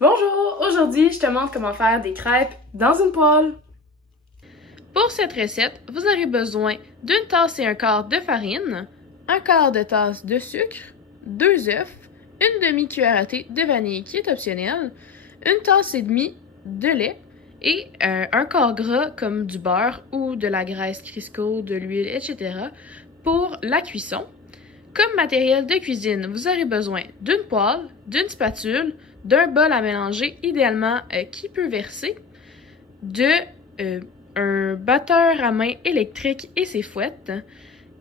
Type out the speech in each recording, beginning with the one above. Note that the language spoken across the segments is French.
Bonjour! Aujourd'hui, je te montre comment faire des crêpes dans une poêle. Pour cette recette, vous aurez besoin d'une tasse et un quart de farine, un quart de tasse de sucre, 2 œufs, une demi-cuillère à thé de vanille qui est optionnelle, une tasse et demie de lait et un quart gras comme du beurre ou de la graisse Crisco, de l'huile, etc. pour la cuisson. Comme matériel de cuisine, vous aurez besoin d'une poêle, d'une spatule, d'un bol à mélanger, idéalement qui peut verser, un batteur à main électrique et ses fouettes,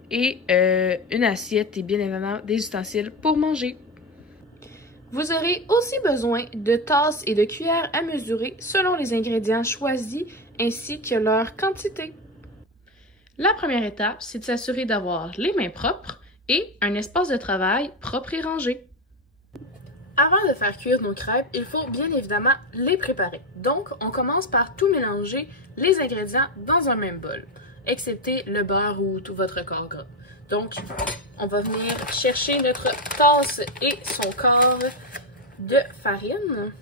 et une assiette et bien évidemment des ustensiles pour manger. Vous aurez aussi besoin de tasses et de cuillères à mesurer selon les ingrédients choisis ainsi que leur quantité. La première étape, c'est de s'assurer d'avoir les mains propres et un espace de travail propre et rangé. Avant de faire cuire nos crêpes, il faut bien évidemment les préparer. Donc, on commence par tout mélanger les ingrédients dans un même bol, excepté le beurre ou tout votre corps gras. Donc, on va venir chercher notre tasse et son quart de farine.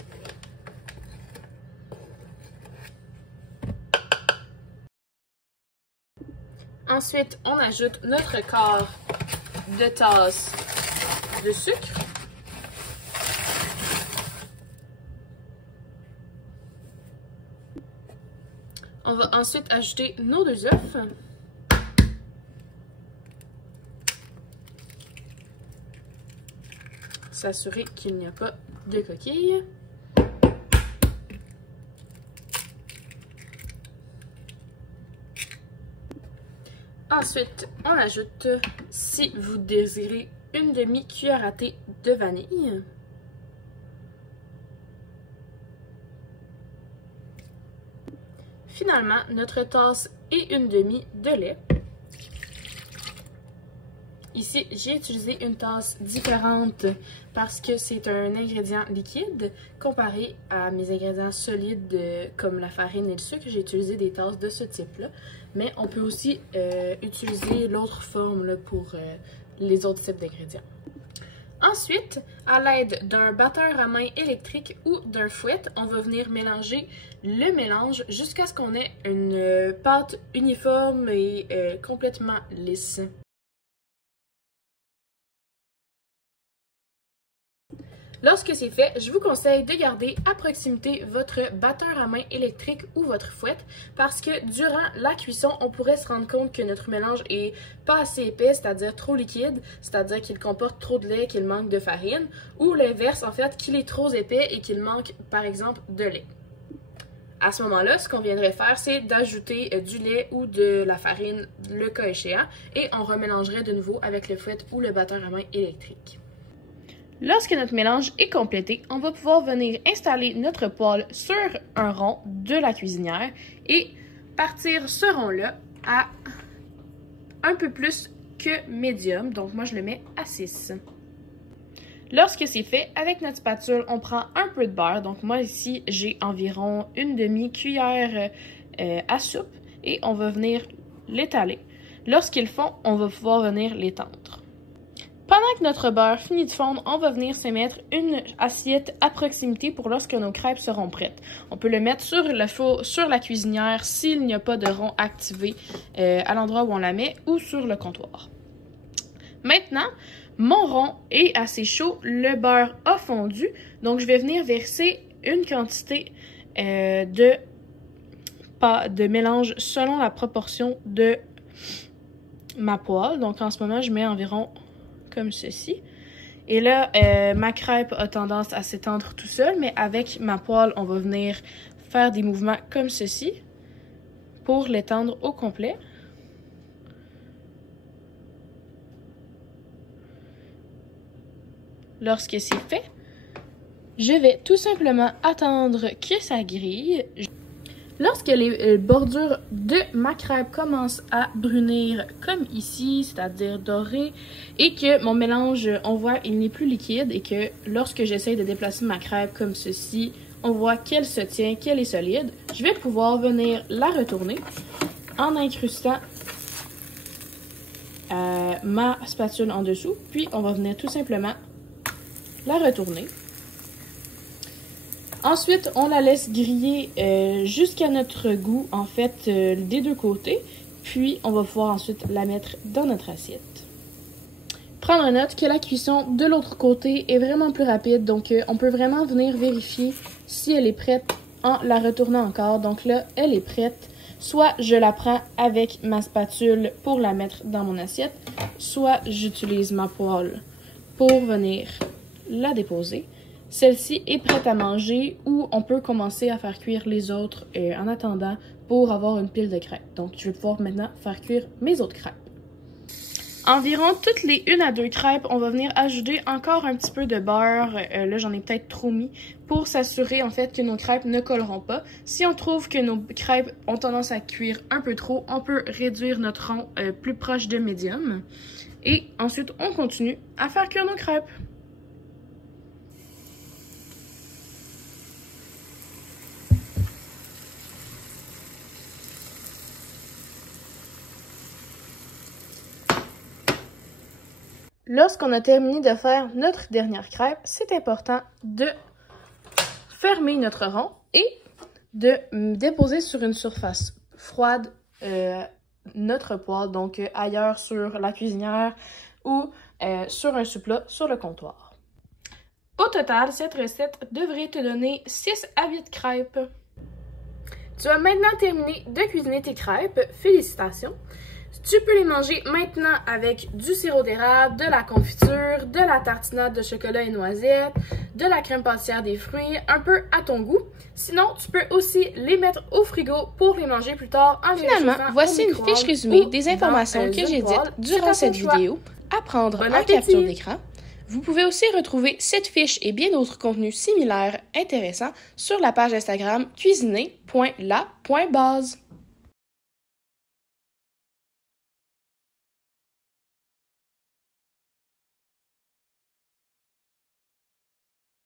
Ensuite, on ajoute notre quart de tasse de sucre. On va ensuite ajouter nos 2 œufs. S'assurer qu'il n'y a pas de coquilles. Ensuite, on ajoute, si vous désirez, une demi-cuillère à thé de vanille. Finalement, notre tasse et une demi de lait. Ici, j'ai utilisé une tasse différente parce que c'est un ingrédient liquide comparé à mes ingrédients solides comme la farine et le sucre. J'ai utilisé des tasses de ce type-là, mais on peut aussi utiliser l'autre forme là, pour les autres types d'ingrédients. Ensuite, à l'aide d'un batteur à main électrique ou d'un fouet, on va venir mélanger le mélange jusqu'à ce qu'on ait une pâte uniforme et complètement lisse. Lorsque c'est fait, je vous conseille de garder à proximité votre batteur à main électrique ou votre fouette parce que durant la cuisson, on pourrait se rendre compte que notre mélange est pas assez épais, c'est-à-dire trop liquide, c'est-à-dire qu'il comporte trop de lait, qu'il manque de farine, ou l'inverse, en fait, qu'il est trop épais et qu'il manque, par exemple, de lait. À ce moment-là, ce qu'on viendrait faire, c'est d'ajouter du lait ou de la farine, le cas échéant, et on remélangerait de nouveau avec le fouet ou le batteur à main électrique. Lorsque notre mélange est complété, on va pouvoir venir installer notre poêle sur un rond de la cuisinière et partir ce rond-là à un peu plus que médium. Donc moi, je le mets à 6. Lorsque c'est fait, avec notre spatule, on prend un peu de beurre. Donc moi, ici, j'ai environ une demi-cuillère à soupe et on va venir l'étaler. Lorsqu'ils fond, on va pouvoir venir l'étendre. Pendant que notre beurre finit de fondre, on va venir se mettre une assiette à proximité pour lorsque nos crêpes seront prêtes. On peut le mettre sur le four, sur la cuisinière s'il n'y a pas de rond activé à l'endroit où on la met ou sur le comptoir. Maintenant, mon rond est assez chaud, le beurre a fondu, donc je vais venir verser une quantité de mélange selon la proportion de ma poêle. Donc en ce moment, je mets environ comme ceci. Et là, ma crêpe a tendance à s'étendre tout seul, mais avec ma poêle, on va venir faire des mouvements comme ceci pour l'étendre au complet. Lorsque c'est fait, je vais tout simplement attendre que ça grille. Lorsque les bordures de ma crêpe commencent à brunir comme ici, c'est-à-dire doré, et que mon mélange, on voit, il n'est plus liquide et que lorsque j'essaie de déplacer ma crêpe comme ceci, on voit qu'elle se tient, qu'elle est solide, je vais pouvoir venir la retourner en incrustant ma spatule en dessous, puis on va venir tout simplement la retourner. Ensuite, on la laisse griller jusqu'à notre goût, en fait, des deux côtés. Puis, on va pouvoir ensuite la mettre dans notre assiette. Prendre note que la cuisson de l'autre côté est vraiment plus rapide. Donc, on peut vraiment venir vérifier si elle est prête en la retournant encore. Donc là, elle est prête. Soit je la prends avec ma spatule pour la mettre dans mon assiette, soit j'utilise ma poêle pour venir la déposer. Celle-ci est prête à manger ou on peut commencer à faire cuire les autres en attendant pour avoir une pile de crêpes. Donc, je vais pouvoir maintenant faire cuire mes autres crêpes. Environ toutes les 1 à 2 crêpes, on va venir ajouter encore un petit peu de beurre. Là, j'en ai peut-être trop mis pour s'assurer en fait que nos crêpes ne colleront pas. Si on trouve que nos crêpes ont tendance à cuire un peu trop, on peut réduire notre rond plus proche de médium. Et ensuite, on continue à faire cuire nos crêpes. Lorsqu'on a terminé de faire notre dernière crêpe, c'est important de fermer notre rond et de déposer sur une surface froide notre poêle, donc ailleurs sur la cuisinière ou sur un sous-plat sur le comptoir. Au total, cette recette devrait te donner 6 à 8 crêpes. Tu as maintenant terminé de cuisiner tes crêpes. Félicitations! Tu peux les manger maintenant avec du sirop d'érable, de la confiture, de la tartinade de chocolat et noisettes, de la crème pâtissière des fruits, un peu à ton goût. Sinon, tu peux aussi les mettre au frigo pour les manger plus tard en les réchauffant. Finalement, voici une fiche résumée des informations que j'ai dites durant cette vidéo à prendre en capture d'écran. Vous pouvez aussi retrouver cette fiche et bien d'autres contenus similaires intéressants sur la page Instagram cuisiner.la.base.